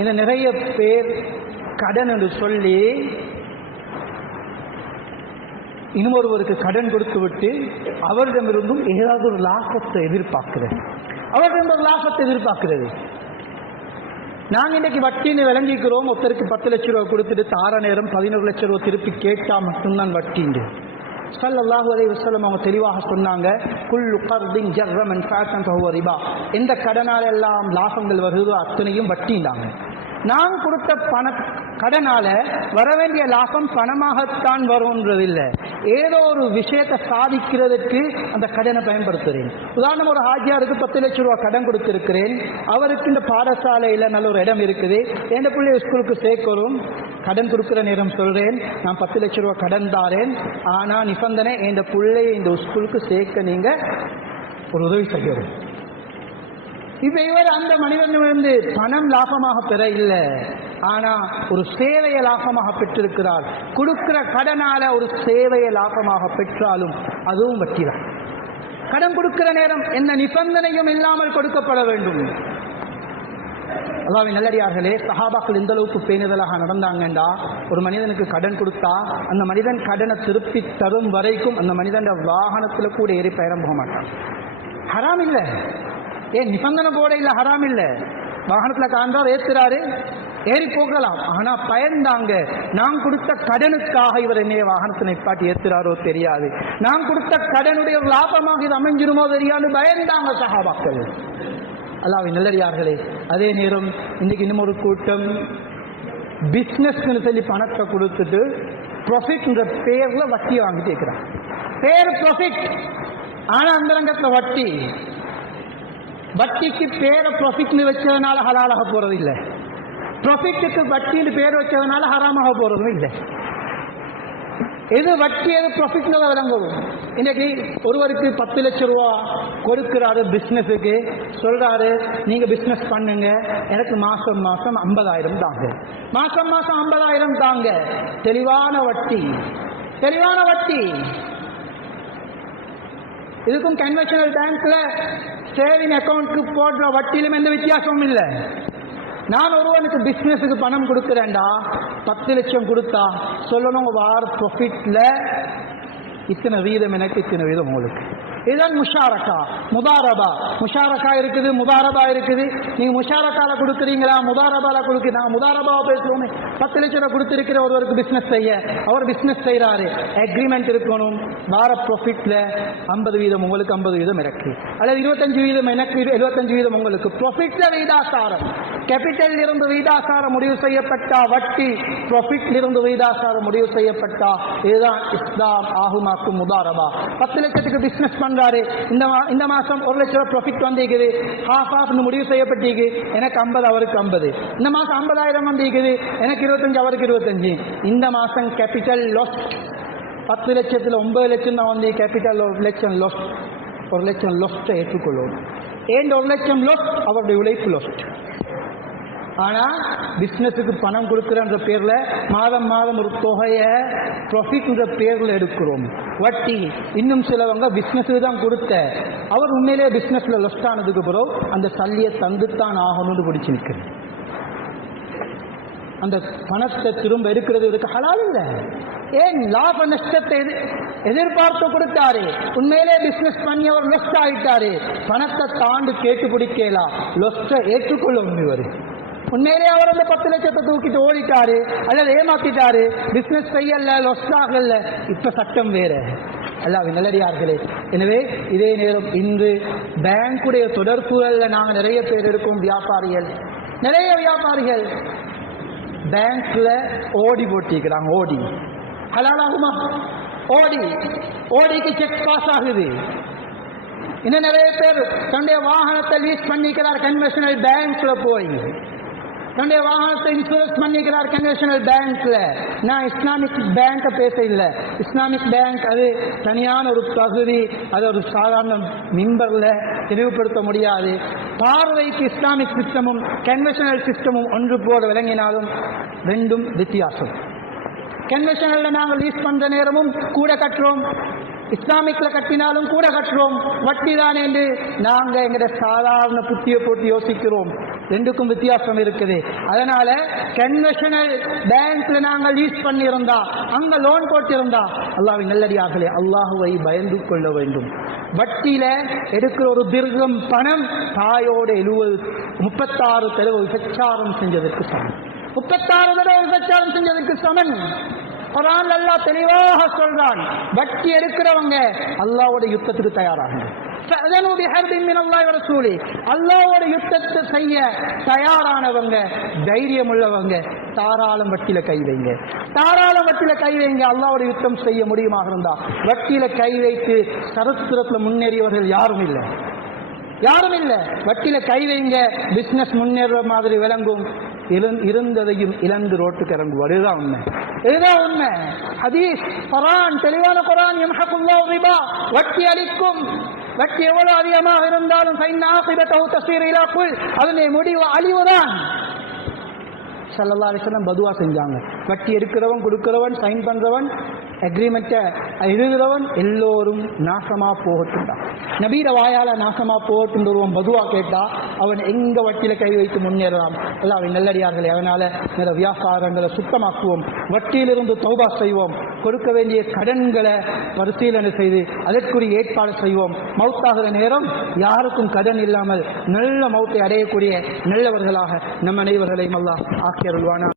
இந்த நிறைய பேர் கடன் என்று சொல்லி இன்னொருவருக்கு கடன் கொடுத்து விட்டு அவரிடமிருந்தும் ஏதாவது ஒரு லாபத்தை எதிர்பார்க்கிறது. அவரிடம் ஒரு லாபத்தை எதிர்பார்க்கிறது. நாங்கள் இன்னைக்கு வட்டின்னு விளங்கிக்கிறோம். ஒருத்தருக்கு பத்து லட்ச ரூபா கொடுத்துட்டு தார நேரம் பதினோரு லட்ச ரூபா திருப்பி கேட்டால் மட்டும்தான் வட்டிண்டு ஸல்லல்லாஹு அலைஹி வஸல்லம் அவங்க தெளிவாக சொன்னாங்க குல்லு கர்தின் ஜர்ரமன் ஃபேஷன் ஃபஹுவ ரிபா. எந்த கடனால எல்லாம் லாபங்கள் வருதோ அத்தனையும் வட்டிண்டாங்க நான் கொடுத்த பண கடனால வர வேண்டிய லாபம் பணமாகத்தான் வரும்ன்றதில்லை. ஏதோ ஒரு விஷயத்தை சாதிக்கிறதுக்கு அந்த கடனை பயன்படுத்துகிறேன் உதாரணம் ஒரு ஹாஜியாருக்கு பத்து லட்சம் ரூபா கடன் கொடுத்துருக்கிறேன். அவருக்கு இந்த பாடசாலையில் நல்ல ஒரு இடம் இருக்குது. எந்த பிள்ளை ஸ்கூலுக்கு சேர்க்கிறோம் கடன் கொடுக்குற நேரம் சொல்கிறேன் நான் பத்து லட்ச ரூபா கடன் தாரேன். ஆனால் நிபந்தனை இந்த பிள்ளையை இந்த ஸ்கூலுக்கு சேர்க்க நீங்கள் ஒரு உதவி செய்யணும். இப்ப இவர் அந்த மனிதன் வந்து பணம் லாபமாக பெற இல்லை. ஆனா ஒரு சேவையை லாபமாக பெற்றிருக்கிறார். கொடுக்கிற கடனால ஒரு சேவையை லாபமாக பெற்றாலும் அதுவும் வட்டிதான். கடன் கொடுக்கிற நேரம் என்ன நிபந்தனையும் இல்லாமல் கொடுக்கப்பட வேண்டும். அல்லாவின் நல்லடியார்களே சஹாபாக்கள் இந்த அளவுக்கு பேணுதலாக நடந்தாங்கண்டா? ஒரு மனிதனுக்கு கடன் கொடுத்தா அந்த மனிதன் கடனை திருப்பி தரும் வரைக்கும் அந்த மனிதன் வாகனத்துல கூட ஏறி பயணம் போக மாட்டான். ஹராம் இல்லை. ஏன் நிபந்தனை போட இல்லை ஹராம் இல்லை. வாகனத்தில் காண்றார் ஏத்துறாரு ஏறி போகலாம். ஆனா பயந்தாங்க. நான் கொடுத்த கடனுக்காக இவர் என்னைய வாகனத்தை நிப்பாட்டி ஏத்துறாரோ தெரியாது. நான் கொடுத்த கடனுடைய லாபமாக இது அமைஞ்சிருமோ தெரியாது. பயந்தாங்க சகாபாக்கள். அல்லாவின் நல்லடியார்களே அதே நேரம் இன்னைக்கு இன்னும் ஒரு கூட்டம். பிஸ்னஸ்னு சொல்லி பணத்தை கொடுத்துட்டு ப்ராஃபிட்ன்ற பேர்ல வட்டியை வாங்கிட்டு இருக்கிறான். பேர் ப்ராஃபிட் ஆனா அந்த ரங்கத்துல வட்டி. வட்டிக்கு பேரை ப்ராஃபிட்னு வச்சதுனால ஹலாலாக போகிறது இல்லை ப்ராஃபிட்டுக்கு வட்டின்னு பேர் வச்சதுனால ஹராமாக போகிறதும் இல்லை. எது வட்டி எது ப்ராஃபிட்னு விளங்கும். இன்னைக்கு ஒருவருக்கு பத்து லட்சம் ரூபா கொடுக்குறாரு பிஸ்னஸுக்கு சொல்றாரு நீங்க பிஸ்னஸ் பண்ணுங்க. எனக்கு மாசம் மாசம் ஐம்பதாயிரம் தாங்க. மாசம் மாசம் ஐம்பதாயிரம் தாங்க. தெளிவான வட்டி. தெளிவான வட்டி. இதுக்கும் கன்வென்ஷனல் பேங்க்ல சேவிங் அக்கௌண்ட்டுக்கு போடுற வட்டியிலும் எந்த வித்தியாசமும் இல்லை. நான் ஒருவனுக்கு பிஸ்னஸுக்கு பணம் கொடுக்குறேன்டா பத்து லட்சம் கொடுத்தா சொல்லணும் உங்க வார ப்ராஃபிட்ல இத்தனை வீதம் எனக்கு இத்தனை வீதம் உங்களுக்கு. இதுதான் முஷாரக்கா. முதாரபா முஷாரக்கா இருக்குது முதாரபா இருக்குது. நீங்க முஷாரக்கால கொடுக்குறீங்களா? முதாரபால கொடுக்கு நான் முதாரபாவை பேசுவோமே. பத்து லட்சம் ரூபாய் கொடுத்துருக்கிற ஒருவருக்கு பிசினஸ் செய்ய. அவர் பிசினஸ் செய்யறாரு அக்ரிமெண்ட் இருக்கணும். வார ப்ராஃபிட்ல ஐம்பது வீதம் உங்களுக்கு ஐம்பது வீதம் எனக்கு அல்லது இருபத்தஞ்சு வீதம் எனக்கு இரு- எழுபத்தஞ்சு வீதம் உங்களுக்கு. ப்ராஃபிட்ல வீதாசாரம் கேபிட்டல் இருந்து வீதாசாரம் முடிவு செய்யப்பட்டா வட்டி ப்ராஃபிட் இருந்து வீதாசாரம் முடிவு செய்யப்பட்டா இதுதான் இஸ்லாம் ஆகுமாக்கும் முதாரபா பத்து லட்சத்துக்கு பிசினஸ் பண்றாரு. இந்த மா- இந்த மாசம் ஒரு லட்ச ரூபாய் ப்ராஃபிட் வந்திருக்குது ஹாஃப் ஆஃப்னு முடிவு செய்யப்பட்டிருக்கு எனக்கு ஐம்பது அவருக்கு ஐம்பது. இந்த மாசம் ஐம்பதாயிரம் வந்திருக்குது எனக்கு இருபத்தஞ்சு அவருக்கு இருபத்தஞ்சு. இந்த மாசம் கேபிட்டல் லாஸ் பத்து லட்சத்தில் ஒன்பது லட்சம் தான் வந்து கேபிட்டல் ஒரு லட்சம் லாஸ் ஒரு லட்சம் லொஸ்ட்டை ஏற்றுக்கொள்ளும் ஏன் ஒரு லட்சம் லொஸ் அவருடைய உழைப்பு லொஸ்ட் ஆனால் பிஸ்னஸுக்கு பணம் கொடுக்குறன்ற பேரில் மாதம் மாதம் ஒரு தொகையை ப்ராஃபிட்ன்ற பேரில் எடுக்கிறோம். வட்டி இன்னும் சிலவங்க பிஸ்னஸுக்கு தான் கொடுத்த. அவர் உண்மையிலேயே பிஸ்னஸில் லொஸ்ட் ஆனதுக்கு பிறகு அந்த சல்லியை தந்துத்தான் ஆகணும்னு பிடிச்சி நிற்கிறேன். அந்த பணத்தை திரும்ப எடுக்கிறது இதுக்கு ஹலால் இல்லை. ஏன் லாப நஷ்டத்தை எதிர்பார்த்து கொடுத்தாரு. உண்மையிலே பிசினஸ் பண்ணி அவர் லொஸ்ட் ஆயிட்டாரு. பணத்தை தாண்டு கேட்டு பிடிக்கலாம் லொஸ்ட ஏற்றுக்கொள்ளும் இவர் உண்மையிலேயே அவர் அந்த பத்து லட்சத்தை தூக்கிட்டு ஓடிட்டாரு. அல்லது ஏமாத்திட்டாரு. பிசினஸ் செய்யல லொஸ் ஆகல இப்ப சட்டம் வேற. அல்லாவின் நல்லடியார்களே. எனவே இதே நேரம் இன்று பேங்குடைய தொடர்புகள்ல நாங்கள் நிறைய பேர் இருக்கோம் வியாபாரிகள். நிறைய வியாபாரிகள் பேங்க்ல ஓடி போட்டிக்கிறாங்க ஓடி. ஹலாலாகுமா? ஓடி. ஓடிக்கு செக் பாஸ் ஆகுது. இன்னும் நிறைய பேர் தன்னுடைய வாகனத்தை லீஸ் பண்ணிக்கிறார் கன்வென்ஷனல் பேங்க்ல போய். தன்னுடைய வாகனத்தை இன்சூரன்ஸ் பண்ணிக்கிறார் கன்வென்ஷனல் பேங்க்ல நான் இஸ்லாமிக் பேங்க் பேச இல்லை. இஸ்லாமிக் பேங்க் அது தனியான ஒரு பகுதி. அது ஒரு சாதாரண மிம்பர்ல தெளிவுபடுத்த முடியாது. பார்வைக்கு இஸ்லாமிக் சிஸ்டமும் கன்வென்ஷனல் சிஸ்டமும் ஒன்று போல விளங்கினாலும் ரெண்டும் வித்தியாசம். கன்வென்ஷனல்ல நாங்கள் லீஸ் பண்ற நேரமும் கூட கட்டுறோம். இஸ்லாமிக்ல கட்டினாலும் கூட கட்டுறோம். வட்டி தானே என்று நாங்கள் எங்கட சாதாரண புத்தியை போட்டு யோசிக்கிறோம். ரெண்டுக்கும் வித்தியாசம் இருக்குது. அதனால கன்வெஷனல் பேங்க்ல நாங்கள் லீஸ் பண்ணியிருந்தா அங்க லோன் போட்டிருந்தா அல்லாஹ்வின் நல்லடியாகலே அல்லாஹுவை பயந்து கொள்ள வேண்டும். வட்டியில எடுக்கிற ஒரு திருகம் பணம் தாயோட எழுவது முப்பத்தாறு தடவை விபச்சாரம் செஞ்சதற்கு சமன் முப்பத்தாறு தடவை விபச்சாரம் செஞ்சதற்கு சமன் குரான் அல்லாஹ் தெளிவாக சொல்றான். வட்டி எடுக்கிறவங்க அல்லாவோட யுத்தத்துக்கு தயாராகுங்க. அல்லாவோட யுத்தத்தை செய்ய தயாரானவங்க தைரியம் உள்ளவங்க தாராளம் வட்டியில கை வைங்க. தாராளம் வட்டியில கை வைங்க அல்லாவோட யுத்தம் செய்ய முடியுமாக இருந்தா. வட்டியில கை வைத்து சரித்திரத்துல முன்னேறியவர்கள் யாரும் இல்லை. யாரும் இல்லை. வட்டியில கை வைங்க பிஸ்னஸ் முன்னேற மாதிரி விளங்கும். இருந்ததையும் இழந்து ரோட்டுக்கு இறங்குவார். இதுதான் உண்மை. இதுதான் உண்மை. ஹதீஸ் குரான் தெளிவான குரான் எம்ஹக்குல்லா வட்டி அளிக்கும். வட்டி எவ்வளவு அதிகமாக இருந்தாலும் அதனுடைய முடிவு அழிவுதான். சல்லல்லா அலிஸ்லாம் பதுவா செஞ்சாங்க. வட்டி எடுக்கிறவன் கொடுக்கிறவன் சைன் பண்றவன் அக்ரிமெண்ட்டை எழுதுகிறவன் எல்லோரும் நாசமாக போகட்டும்தான் நபீர வாயால் நாசமாக போகட்டும் ஒருவன் பதுவாக கேட்டா அவன் எங்கள் வட்டியில் கை வைத்து முன்னேறலாம். அவன் நல்லடியார்களே அதனால் இந்த வியாபாரங்களை சுத்தமாக்குவோம். வட்டியிலிருந்து தௌபா செய்வோம். கொடுக்க வேண்டிய கடன்களை பரிசீலனை செய்து அதற்குரிய ஏற்பாடு செய்வோம். மவுத்தாகிற நேரம் யாருக்கும் கடன் இல்லாமல் நல்ல மவுத்தை அடையக்கூடிய நல்லவர்களாக நம் அனைவர்களையும் அல்லா ஆக்கியருள்வானா.